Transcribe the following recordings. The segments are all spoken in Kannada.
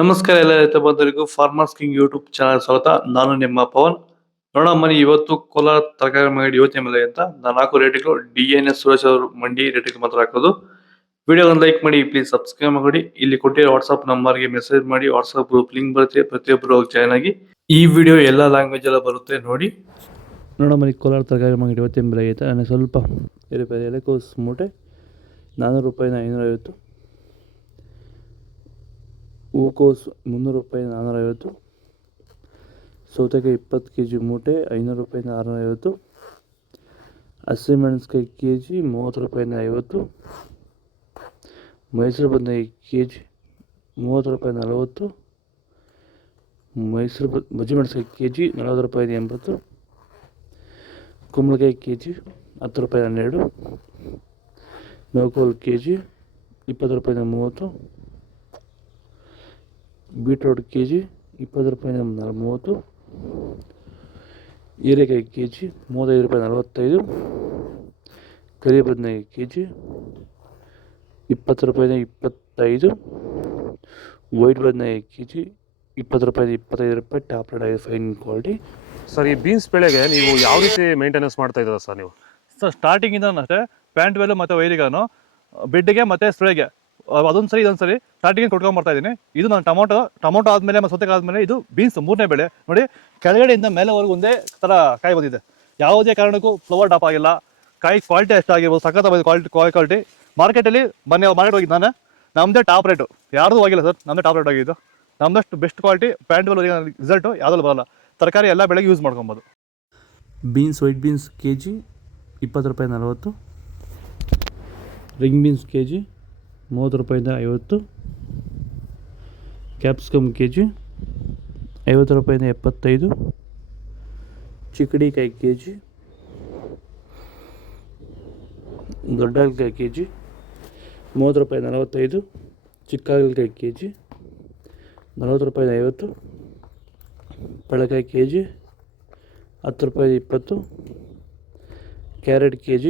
ನಮಸ್ಕಾರ ಎಲ್ಲ ರೈತ ಬಂಧುಗಳಿಗೂ ಫಾರ್ಮರ್ಸ್ ಕಿಂಗ್ ಯೂಟ್ಯೂಬ್ ಚಾನಲ್ ಸ್ವಾಗತ. ನಾನು ನಿಮ್ಮ ಪವನ್. ನೋಡೋಣ ಮನಿ ಇವತ್ತು ಕೋಲಾರ ತರಕಾರಿ ಮಂಡಿ ಯೋಚನೆ ಮೇಲೆ ಅಂತ ನಾನು ಹಾಕೋ ರೇಟ್ಗಳು DNS ಸುರೇಶ್ ಅವರು ಮಂಡಿ ರೇಟ್ಗೆ ಮಾತ್ರ ಹಾಕೋದು. ವಿಡಿಯೋ ಒಂದು ಲೈಕ್ ಮಾಡಿ, ಪ್ಲೀಸ್ ಸಬ್ಸ್ಕ್ರೈಬ್ ಮಾಡಿ. ಇಲ್ಲಿ ಕೊಟ್ಟಿರೋ ವಾಟ್ಸ್ಆಪ್ ನಂಬರ್ಗೆ ಮೆಸೇಜ್ ಮಾಡಿ, ವಾಟ್ಸ್ಆಪ್ ಗ್ರೂಪ್ ಲಿಂಕ್ ಬರುತ್ತೆ, ಪ್ರತಿಯೊಬ್ಬರು ಜಾಯ್ನ್ ಆಗಿ. ಈ ವಿಡಿಯೋ ಎಲ್ಲ ಲ್ಯಾಂಗ್ವೇಜ್ ಎಲ್ಲ ಬರುತ್ತೆ ನೋಡಿ. ನೋಡೋ ಮನಿ ಕೋಲಾರ ತರಕಾರಿ ಮಂಡಿ ಇವತ್ತಿನ ಬೆಲೆ ಐತೆ. ನನಗೆ ಸ್ವಲ್ಪ ಎಲೆಕೋಸ್ ಮೂಟೆ 400 ರೂಪಾಯಿನ 550, ಹೂಕೋಸು 300 ರೂಪಾಯಿ 450, ಸೌತೆಕಾಯಿ 20 kg ಮೂಟೆ 500 ರೂಪಾಯಿಂದ 650, ಹಸಿಮೆಣಸಿಕಾಯಿ kg 30 ರೂಪಾಯಿಂದ 50, ಮೈಸೂರು ಬದನೆಕಾಯಿ kg 30 ರೂಪಾಯಿ 40, ಮಜ್ಜಿಮೆಣಸಿಕಾಯಿ kg 40 ರೂಪಾಯಿಂದ 80, ಕುಂಬಳಕಾಯಿ kg 10 ರೂಪಾಯಿ 12, ನೌಕೋಲ್ kg 20 ರೂಪಾಯಿಂದ 30, ಬೀಟ್ರೋಟ್ kg 20 ರೂಪಾಯಿಂದ 30, ಹೀರೆಕಾಯಿ kg 35 ರೂಪಾಯಿ 45, ಕರಿ ಬದನೆಕಾಯಿ kg 20 ರೂಪಾಯಿಂದ 25, ವೈಟ್ ಬದನೆಕಾಯಿ kg 20 ರೂಪಾಯಿಂದ 25 ರೂಪಾಯಿ. ಟಾಪ್ ರೇಟ್ ಆಗಿದೆ, ಫೈನ್ ಕ್ವಾಲಿಟಿ. ಸರ್, ಈ ಬೀನ್ಸ್ ಬೆಳೆಗೆ ನೀವು ಯಾವ ರೀತಿ ಮೇಂಟೆನೆನ್ಸ್ ಮಾಡ್ತಾ ಇದ್ದೀರಾ ಸರ್ ನೀವು? ಸರ್, ಸ್ಟಾರ್ಟಿಂಗಿಂದ ಅಷ್ಟೇ ಪ್ಯಾಂಟ್ ವೆಲ್ ಮತ್ತು ವೈರಿಗಾನು ಬೆಡ್ಗೆ ಮತ್ತು ಸ್ಪ್ರೇಗೆ ಅದೊಂದು ಸರಿ ಇದೊಂದು ಸರಿ ಸ್ಟಾರ್ಟಿಂಗ್ ಕೊಟ್ಕೊಂಡ್ಬರ್ತಾ ಇದ್ದೀನಿ. ಇದು ನಾನು ಟೊಮೊಟೊ ಆದಮೇಲೆ ಮತ್ತು ಸೌತೆಕಾಯಿ ಆದಮೇಲೆ ಇದು ಬೀನ್ಸ್ 3ನೇ ಬೆಳೆ. ನೋಡಿ, ಕೆಳಗಡೆಯಿಂದ ಮೇಲೆವರೆಗೂ ಒಂದೇ ಥರ ಕಾಯಿ ಬಂದಿದೆ. ಯಾವುದೇ ಕಾರಣಕ್ಕೂ ಫ್ಲವರ್ ಟಾಪ್ ಆಗಿಲ್ಲ. ಕಾಯಿ ಕ್ವಾಲಿಟಿ ಎಷ್ಟಾಗಿರ್ಬೋದು, ಸಖತ್ ಕ್ವಾಲಿಟಿ. ಮಾರ್ಕೆಟಲ್ಲಿ ಮಾರ್ಕೆಟ್ ಹೋಗಿದ್ದು ನಾನು, ನಮ್ಮದೇ ಟಾಪ್ ರೇಟು, ಯಾರ್ದು ಆಗಿಲ್ಲ ಸರ್, ನಮ್ಮದೇ ಟಾಪ್ ರೇಟ್ ಆಗಿದ್ದು. ನಮ್ಮದಷ್ಟು best quality pant well result ಯಾವುದಲ್ಲೂ ಬರೋಲ್ಲ. ತರಕಾರಿ ಎಲ್ಲ ಬೆಳೆಗೆ ಯೂಸ್ ಮಾಡ್ಕೊಬೋದು. ಬೀನ್ಸ್, ವೈಟ್ ಬೀನ್ಸ್ kg 20 ರೂಪಾಯಿ 40, ರಿಂಗ್ ಬೀನ್ಸ್ kg 30 ರೂಪಾಯಿಂದ 50, ಕ್ಯಾಪ್ಸಿಕಮ್ kg 50 ರೂಪಾಯಿಂದ 75, ಚಿಕ್ಕಡಿಕಾಯಿ kg, ದೊಡ್ಡ ಹಾಗಲಕಾಯಿ kg 30 ರೂಪಾಯಿ 45, ಚಿಕ್ಕ ಹಾಗಲಕಾಯಿ kg 40 ರೂಪಾಯಿ 50, ಪಳಕಾಯಿ kg 10 ರೂಪಾಯಿ 20, ಕ್ಯಾರೆಟ್ kg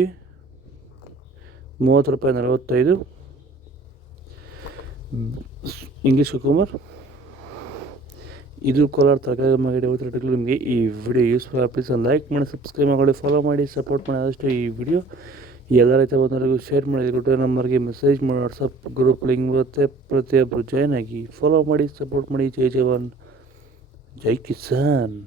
30 ರೂಪಾಯಿ 45, ಇಂಗ್ಲೀಷ್ ಕುಕುಂಬರ್. ಇದು ಕೋಲಾರ ತರಕಾರಿ ಮಾರ್ಕೆಟ್ ರೇಟ್ಗಳು. ನಿಮಗೆ ಈ ವಿಡಿಯೋ ಯೂಸ್ಫುಲ್ ಪ್ಲೀಸ್ ಒಂದು ಲೈಕ್ ಮಾಡಿ, ಸಬ್ಸ್ಕ್ರೈಬ್ ಮಾಡಿ, ಫಾಲೋ ಮಾಡಿ, ಸಪೋರ್ಟ್ ಮಾಡಿ. ಆದಷ್ಟು ಈ ವಿಡಿಯೋ ಎಲ್ಲ ರೈತ ಬಂದವರಿಗೂ ಶೇರ್ ಮಾಡಿ. ಕೊಟ್ಟಿರೋ ನಂಬರ್ಗೆ ಮೆಸೇಜ್ ಮಾಡಿ, ವಾಟ್ಸಪ್ ಗ್ರೂಪ್ ಲಿಂಕ್ ಬರುತ್ತೆ, ಪ್ರತಿಯೊಬ್ಬರು ಜಾಯ್ನ್ ಆಗಿ ಫಾಲೋ ಮಾಡಿ, ಸಪೋರ್ಟ್ ಮಾಡಿ. ಜೈ ಜವಾನ್, ಜೈ ಕಿಸಾನ್.